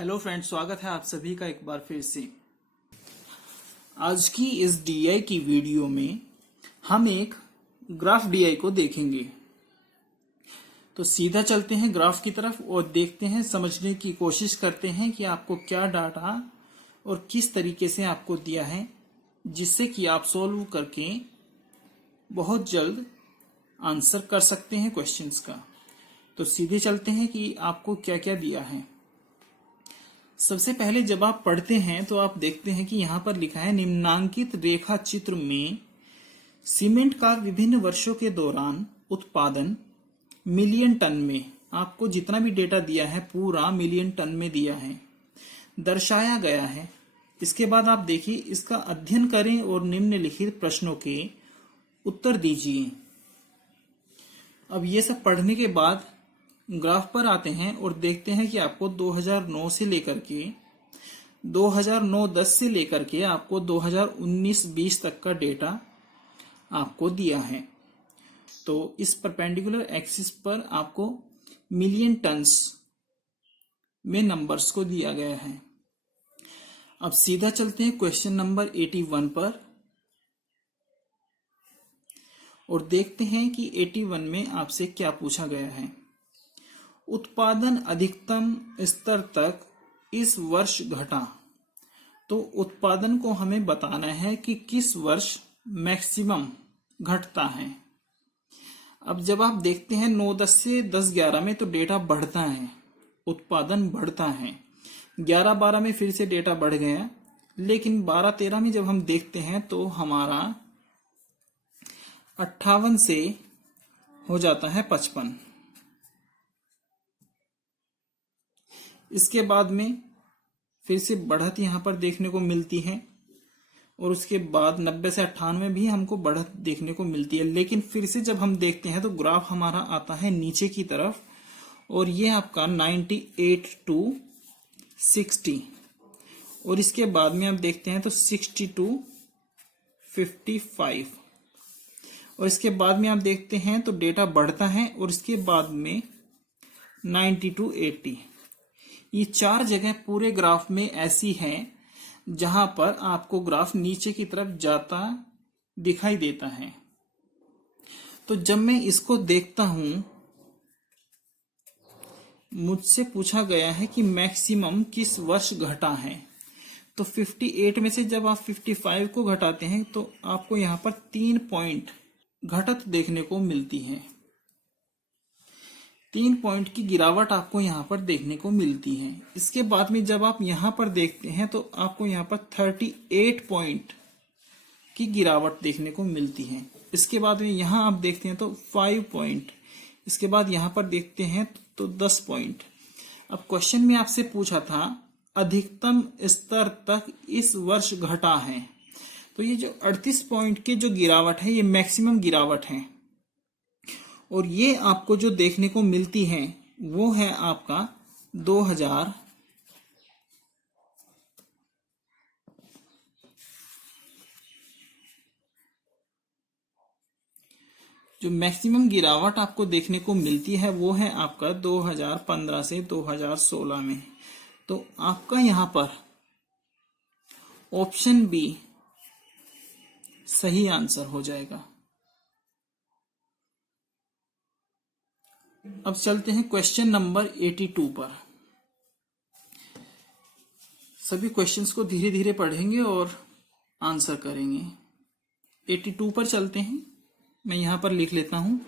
Hello friends, स्वागत है आप सभी का एक बार फिर से। आज की इस डीआई की वीडियो में हम एक ग्राफ डीआई को देखेंगे। तो सीधा चलते हैं ग्राफ की तरफ और देखते हैं, समझने की कोशिश करते हैं कि आपको क्या डाटा और किस तरीके से आपको दिया है, जिससे कि आप सॉल्व करके बहुत जल्द आंसर कर सकते हैं क्वेश्चंस का। तो सीधे चलते हैं कि आपको क्या क्या दिया है। सबसे पहले जब आप पढ़ते हैं तो आप देखते हैं कि यहां पर लिखा है, निम्नांकित रेखा चित्र में सीमेंट का विभिन्न वर्षों के दौरान उत्पादन मिलियन टन में, आपको जितना भी डेटा दिया है पूरा मिलियन टन में दिया है, दर्शाया गया है। इसके बाद आप देखिए, इसका अध्ययन करें और निम्नलिखित प्रश्नों के उत्तर दीजिए। अब ये सब पढ़ने के बाद ग्राफ पर आते हैं और देखते हैं कि आपको 2009 से लेकर के 2009-10 से लेकर के आपको 2019-20 तक का डेटा आपको दिया है। तो इस परपेंडिकुलर एक्सिस पर आपको मिलियन टन्स में नंबर्स को दिया गया है। अब सीधा चलते हैं क्वेश्चन नंबर 81 पर और देखते हैं कि 81 में आपसे क्या पूछा गया है। उत्पादन अधिकतम स्तर तक इस वर्ष घटा। तो उत्पादन को हमें बताना है कि किस वर्ष मैक्सिमम घटता है। अब जब आप देखते हैं 9-10 से 10-11 में तो डेटा बढ़ता है, उत्पादन बढ़ता है। 11-12 में फिर से डेटा बढ़ गया, लेकिन 12-13 में जब हम देखते हैं तो हमारा 58 से हो जाता है 55। इसके बाद में फिर से बढ़त यहां पर देखने को मिलती है और उसके बाद 90 से 98 भी हमको बढ़त देखने को मिलती है। लेकिन फिर से जब हम देखते हैं तो ग्राफ हमारा आता है नीचे की तरफ और ये आपका 98 to 60 और इसके बाद में आप देखते हैं तो 60 to 55 और इसके बाद में आप देखते हैं तो डेटा बढ़ता है और इसके बाद में 90 to 80। ये चार जगह पूरे ग्राफ में ऐसी हैं जहां पर आपको ग्राफ नीचे की तरफ जाता दिखाई देता है। तो जब मैं इसको देखता हूं, मुझसे पूछा गया है कि मैक्सिमम किस वर्ष घटा है। तो 58 में से जब आप 55 को घटाते हैं तो आपको यहां पर 3 पॉइंट घटत देखने को मिलती है। 3 पॉइंट की गिरावट आपको यहां पर देखने को मिलती है। इसके बाद में जब आप यहां पर देखते हैं तो आपको यहां पर 38 पॉइंट की गिरावट देखने को मिलती है। इसके बाद में यहां आप देखते हैं तो 5 पॉइंट, इसके बाद यहां पर देखते हैं तो 10 पॉइंट। अब क्वेश्चन में आपसे पूछा था अधिकतम स्तर तक इस वर्ष घटा है, तो ये जो 38 पॉइंट की जो गिरावट है ये मैक्सिमम गिरावट है और ये आपको जो देखने को मिलती है वो है आपका 2000 जो मैक्सिमम गिरावट आपको देखने को मिलती है वो है आपका 2015 से 2016 में। तो आपका यहां पर ऑप्शन बी सही आंसर हो जाएगा। अब चलते हैं क्वेश्चन नंबर 82 पर। सभी क्वेश्चंस को धीरे धीरे पढ़ेंगे और आंसर करेंगे। 82 पर चलते हैं, मैं यहां पर लिख लेता हूं।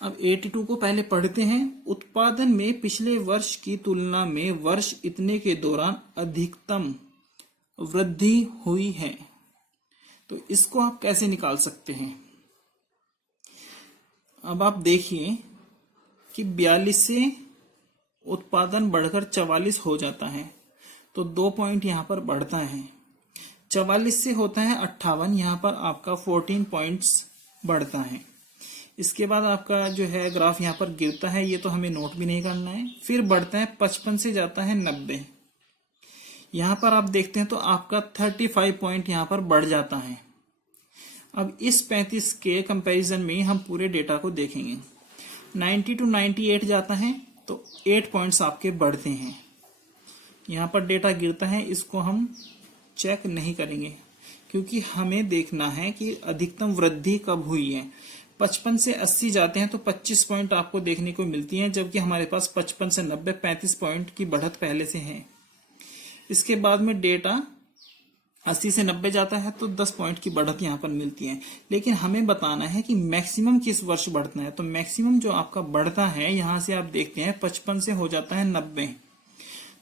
अब 82 को पहले पढ़ते हैं। उत्पादन में पिछले वर्ष की तुलना में वर्ष इतने के दौरान अधिकतम वृद्धि हुई है। तो इसको आप कैसे निकाल सकते हैं। अब आप देखिए कि 42 से उत्पादन बढ़कर 44 हो जाता है, तो 2 पॉइंट यहां पर बढ़ता है। 44 से होता है 58, यहां पर आपका 14 पॉइंट्स बढ़ता है। इसके बाद आपका जो है ग्राफ यहां पर गिरता है, ये तो हमें नोट भी नहीं करना है। फिर बढ़ता है 55 से जाता है 90, यहां पर आप देखते हैं तो आपका 35 पॉइंट यहां पर बढ़ जाता है। अब इस 35 के कंपैरिजन में हम पूरे डेटा को देखेंगे। 90 to 98 जाता है तो 8 पॉइंट्स आपके बढ़ते हैं। यहाँ पर डेटा गिरता है, इसको हम चेक नहीं करेंगे क्योंकि हमें देखना है कि अधिकतम वृद्धि कब हुई है। 55 से 80 जाते हैं तो 25 पॉइंट आपको देखने को मिलती हैं, जबकि हमारे पास 55 से 90 35 पॉइंट की बढ़त पहले से है। इसके बाद में डेटा 80 से 90 जाता है तो 10 पॉइंट की बढ़त यहाँ पर मिलती है। लेकिन हमें बताना है कि मैक्सिमम किस वर्ष बढ़ता है। तो मैक्सिमम जो आपका बढ़ता है, यहां से आप देखते हैं 55 से हो जाता है 90,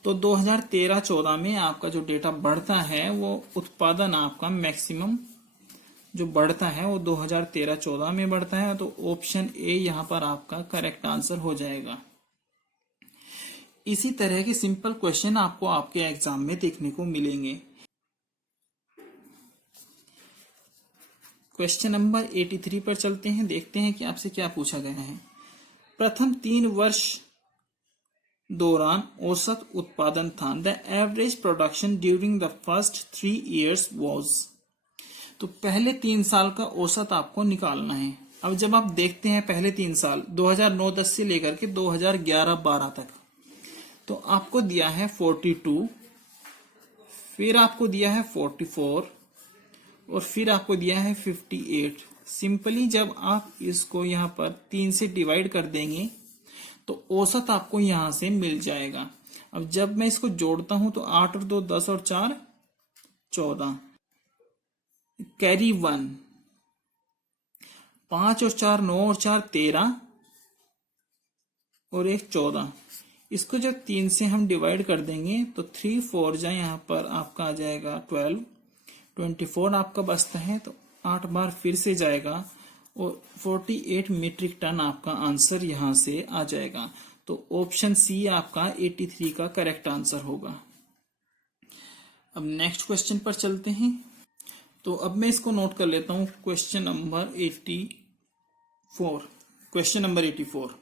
तो 2013-14 में आपका जो डेटा बढ़ता है वो उत्पादन आपका मैक्सिमम जो बढ़ता है वो 2013-14 में बढ़ता है। तो ऑप्शन ए यहाँ पर आपका करेक्ट आंसर हो जाएगा। इसी तरह के सिंपल क्वेश्चन आपको आपके एग्जाम में देखने को मिलेंगे। क्वेश्चन नंबर 83 पर चलते हैं, देखते हैं कि आपसे क्या पूछा गया है। प्रथम 3 वर्ष दौरान औसत उत्पादन था। The average production during the first 3 years was। तो पहले 3 साल का औसत आपको निकालना है। अब जब आप देखते हैं पहले 3 साल 2009-10 से लेकर के 2011-12 तक, तो आपको दिया है 42, फिर आपको दिया है 44 और फिर आपको दिया है 58। सिंपली जब आप इसको यहाँ पर 3 से डिवाइड कर देंगे तो औसत आपको यहां से मिल जाएगा। अब जब मैं इसको जोड़ता हूं तो 8 और 2 10 और 4 14, कैरी 1, 5 और 4 9 और 4 13 और 1 14। इसको जब 3 से हम डिवाइड कर देंगे तो 3 4 जा यहाँ पर आपका आ जाएगा 12, 24 आपका बचता है, तो 8 बार फिर से जाएगा और 48 मीट्रिक टन आपका आंसर यहां से आ जाएगा। तो ऑप्शन सी आपका 83 का करेक्ट आंसर होगा। अब नेक्स्ट क्वेश्चन पर चलते हैं। तो अब मैं इसको नोट कर लेता हूं। Question number 84।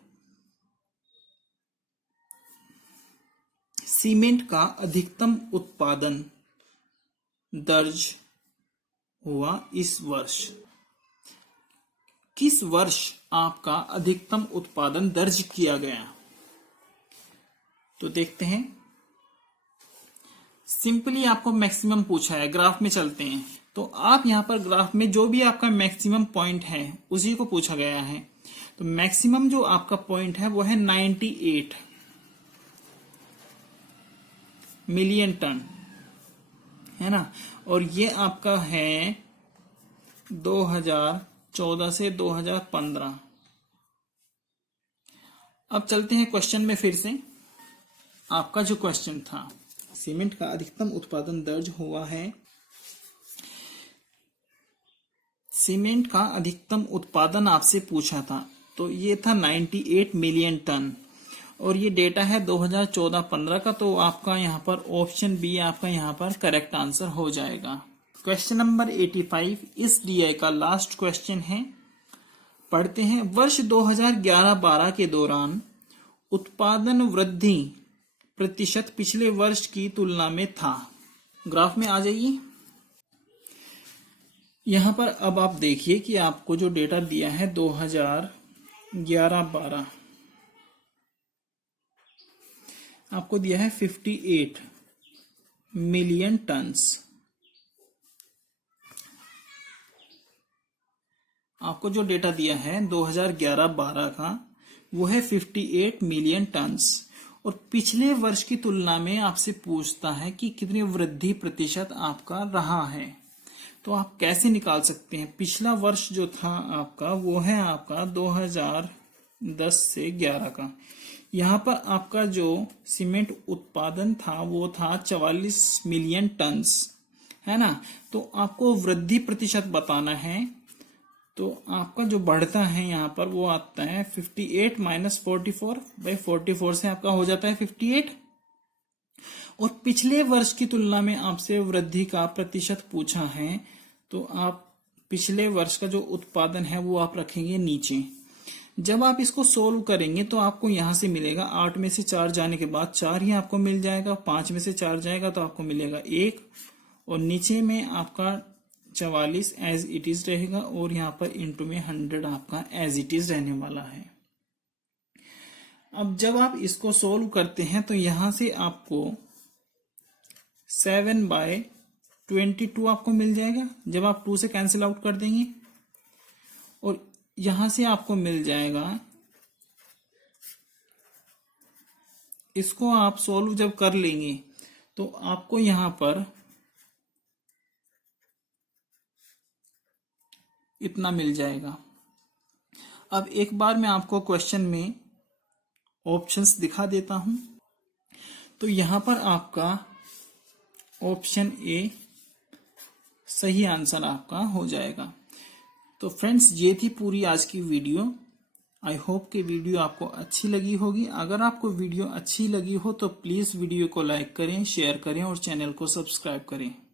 सीमेंट का अधिकतम उत्पादन दर्ज हुआ इस वर्ष। किस वर्ष आपका अधिकतम उत्पादन दर्ज किया गया? तो देखते हैं। सिंपली आपको मैक्सिमम पूछा है, ग्राफ में चलते हैं। तो आप यहां पर ग्राफ में जो भी आपका मैक्सिमम पॉइंट है उसी को पूछा गया है। तो मैक्सिमम जो आपका पॉइंट है वो है 98 मिलियन टन, है ना। और ये आपका है 2014 से 2015। अब चलते हैं क्वेश्चन में फिर से। आपका जो क्वेश्चन था, सीमेंट का अधिकतम उत्पादन दर्ज हुआ है। सीमेंट का अधिकतम उत्पादन आपसे पूछा था, तो ये था 98 मिलियन टन और ये डेटा है 2014-15 का। तो आपका यहाँ पर ऑप्शन बी आपका यहाँ पर करेक्ट आंसर हो जाएगा। क्वेश्चन नंबर 85 इस डीआई का लास्ट क्वेश्चन है, पढ़ते हैं। वर्ष 2011-12 के दौरान उत्पादन वृद्धि प्रतिशत पिछले वर्ष की तुलना में था। ग्राफ में आ जाइए। यहां पर अब आप देखिए कि आपको जो डेटा दिया है 2011-12 आपको दिया है 58 मिलियन टन्स। आपको जो डेटा दिया है 2011-12 का वो है 58 मिलियन टन्स और पिछले वर्ष की तुलना में आपसे पूछता है कि कितनी वृद्धि प्रतिशत आपका रहा है। तो आप कैसे निकाल सकते हैं? पिछला वर्ष जो था आपका वो है आपका 2010 से 11 का। यहाँ पर आपका जो सीमेंट उत्पादन था वो था 44 मिलियन टन्स, है ना। तो आपको वृद्धि प्रतिशत बताना है। तो आपका जो बढ़ता है यहाँ पर वो आता है 58 माइनस 44 बाई 44 से आपका हो जाता है 58। और पिछले वर्ष की तुलना में आपसे वृद्धि का प्रतिशत पूछा है, तो आप पिछले वर्ष का जो उत्पादन है वो आप रखेंगे नीचे। जब आप इसको सोल्व करेंगे तो आपको यहां से मिलेगा 8 में से 4 जाने के बाद 4 ही आपको मिल जाएगा, 5 में से 4 जाएगा तो आपको मिलेगा 1 और नीचे में आपका 44 एज इट इज रहेगा और यहाँ पर इंटू में 100 आपका एज इट इज रहने वाला है। अब जब आप इसको सोल्व करते हैं तो यहां से आपको 7/22 आपको मिल जाएगा जब आप 2 से कैंसिल आउट कर देंगे, और यहां से आपको मिल जाएगा, इसको आप सोल्व जब कर लेंगे तो आपको यहां पर इतना मिल जाएगा। अब एक बार मैं आपको क्वेश्चन में ऑप्शंस दिखा देता हूं। तो यहां पर आपका ऑप्शन ए सही आंसर आपका हो जाएगा। तो फ्रेंड्स, ये थी पूरी आज की वीडियो। आई होप कि वीडियो आपको अच्छी लगी होगी। अगर आपको वीडियो अच्छी लगी हो तो प्लीज वीडियो को लाइक करें, शेयर करें और चैनल को सब्सक्राइब करें।